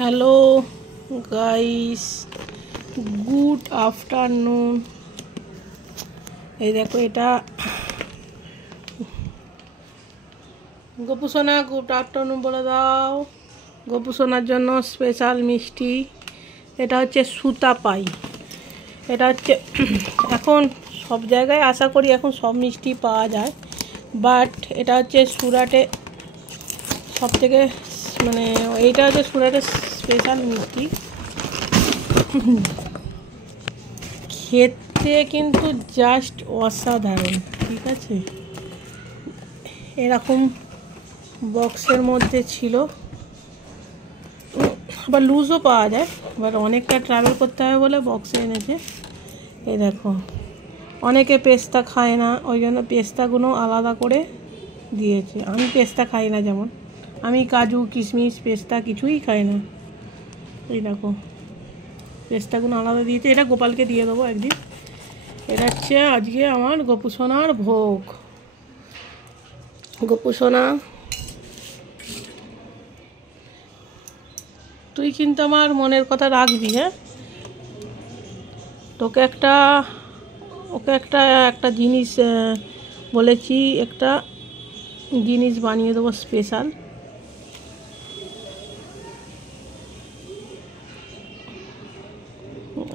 Hello guys, good afternoon. এই দেখো, এটা গপু সোনা, গুড আফটারনুন বলে দাও। গপু সোনার জন্য স্পেশাল মিষ্টি। এটা হচ্ছে সুতাপাই। এটা হচ্ছে এখন সব জায়গায় আশা করি এখন সব মিষ্টি পাওয়া যায়, বাট এটা হচ্ছে সুরাটে সব থেকে মানে এইটা হচ্ছে সুরাটের স্পেশাল মিষ্টি। খেতে কিন্তু জাস্ট অসাধারণ, ঠিক আছে। এরকম বক্সের মধ্যে ছিল, আবার লুজও পাওয়া যায়, বাট অনেকটা ট্রাভেল করতে হবে বলে বক্সে এনেছে। এই দেখো, অনেকে পেস্তা খায় না, ওই জন্য পেস্তাগুলো আলাদা করে দিয়েছে। আমি পেস্তা খাই না, যেমন আমি কাজু কিশমিশ পেস্তা কিছুই খাই না। এই দেখো, পেস্তাগুলো আলাদা দিয়েছে। এটা গোপালকে দিয়ে দেবো একদিন। এটা হচ্ছে আজকে আমার গপু সোনার ভোগ। গপু সোনা, তুই কিন্তু আমার মনের কথা রাখবি, হ্যাঁ। ওকে একটা জিনিস বলেছি, একটা জিনিস বানিয়ে দেবো স্পেশাল।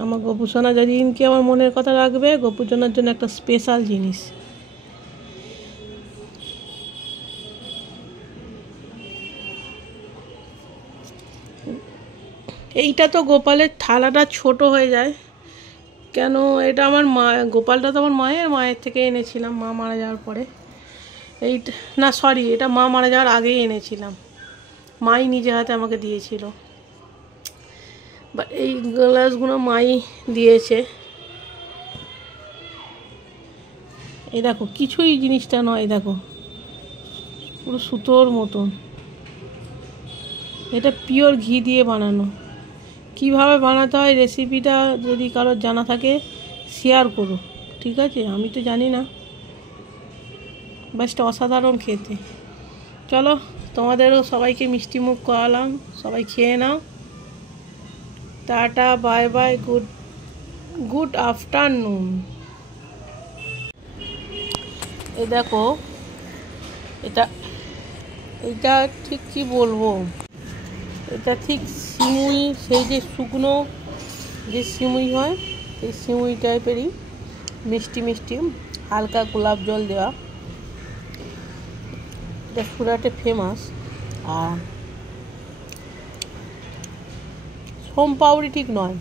আমার গপু সোনা যেদিনকে আমার মনের কথা রাখবে, গপু সোনার জন্য একটা স্পেশাল জিনিস। এইটা তো গোপালের থালাটা ছোট হয়ে যায় কেন? এটা আমার মা, গোপালটা তো আমার মায়ের থেকে এনেছিলাম, মা মারা যাওয়ার পরে। এইটা না, সরি, এটা মা মারা যাওয়ার আগেই এনেছিলাম, মাই নিজে হাতে আমাকে দিয়েছিল। বাট এই গ্লাসগুলো মাই দিয়েছে। এই দেখো, কিছুই জিনিসটা নয়, দেখো পুরো সুতোর মতন। এটা পিওর ঘি দিয়ে বানানো। কিভাবে বানাতে হয় রেসিপিটা যদি কারোর জানা থাকে শেয়ার করো, ঠিক আছে। আমি তো জানি না, বাসটা অসাধারণ খেতে। চলো, তোমাদেরও সবাইকে মিষ্টি মুখ করালাম, সবাই খেয়ে নাও। Tata, bye bye, good afternoon. এই দেখো, এটা ঠিক কি বলবো, এটা ঠিক সিমুই, সেই যে শুকনো যে সিমুই হয়, এই সিমুই টাইপেরই, মিষ্টি মিষ্টি, হালকা গোলাপ জল দেওয়া। এটা সুরাটে ফেমাস। আর সোমপাউরি ঠিক নয়,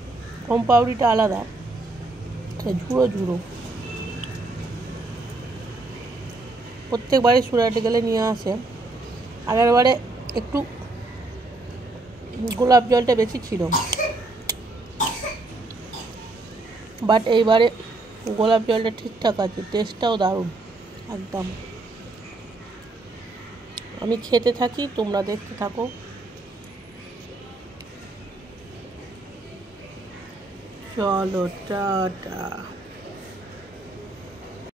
সোমপাউরিটা আলাদা, ঝুড়ো ঝুড়ো। প্রত্যেকবারে সুরাটে গেলে নিয়ে আসে। আগেরবারে একটু গোলাপ জলটা বেশি ছিল, বাট এইবারে গোলাপ জলটা ঠিকঠাক আছে, টেস্টটাও দারুণ একদম। আমি খেতে থাকি, তোমরা দেখতে থাকো। চলো, টাটা।